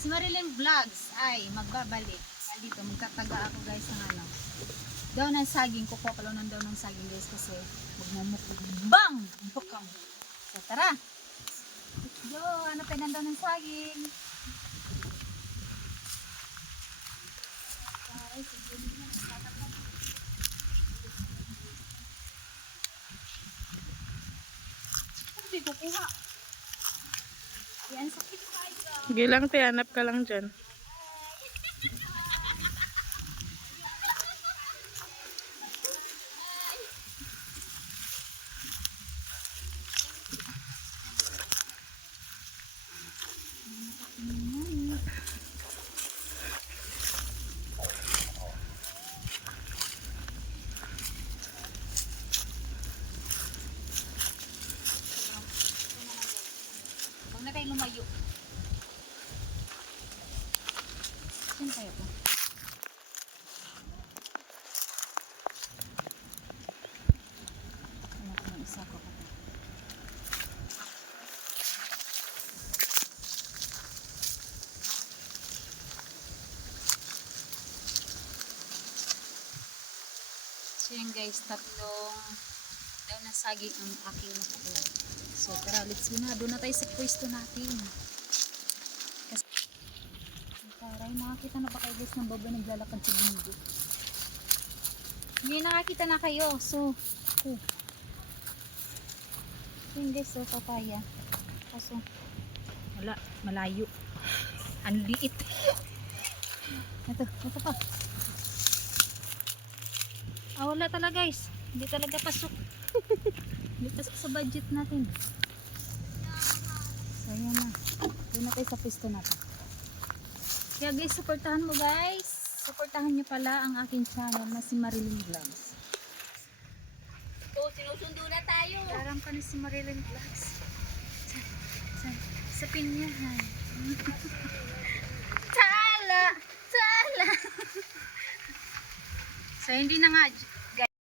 Si Marilyn Vlogs ay magbabalik. Dito, magtataga ako guys ng ano. Daw ng saging. Kukuha ko lang ng daw ng saging guys kasi magmumukbang! Bukang! So tara! Yo, hanapin ng daw ng saging. Ay, siguro na. Hindi kukuha. Yan, sakit tayo. Sige lang, te. Hanap ka lang dyan. Huwag na tayo lumayo. Saan tayo po? Ano ko ng isa ko pa. So yan guys, tatlong daw na saging ang aking nakuha. So tara, let's go na. Doon na tayo sa pwesto natin. Kasi, taray, nakakita na ba kayo guys ng baboy naglalakad sa bundok? Hindi nakakita na kayo. So, yun guys, so papaya. Kaso, wala, malayo. Ang liit. Ito pa. Wala talaga guys. Hindi talaga pasok. Hindi pasok sa budget natin. So yan na. Doon na tayo sa pwesto natin. Kaya guys, supportahan mo guys. Supportahan niyo pala ang aking channel na si Marilyn Vlogs. So, sinusundo na tayo. Aram pa ni si Marilyn Vlogs. Sa pinyahan. Tala! So hindi na nga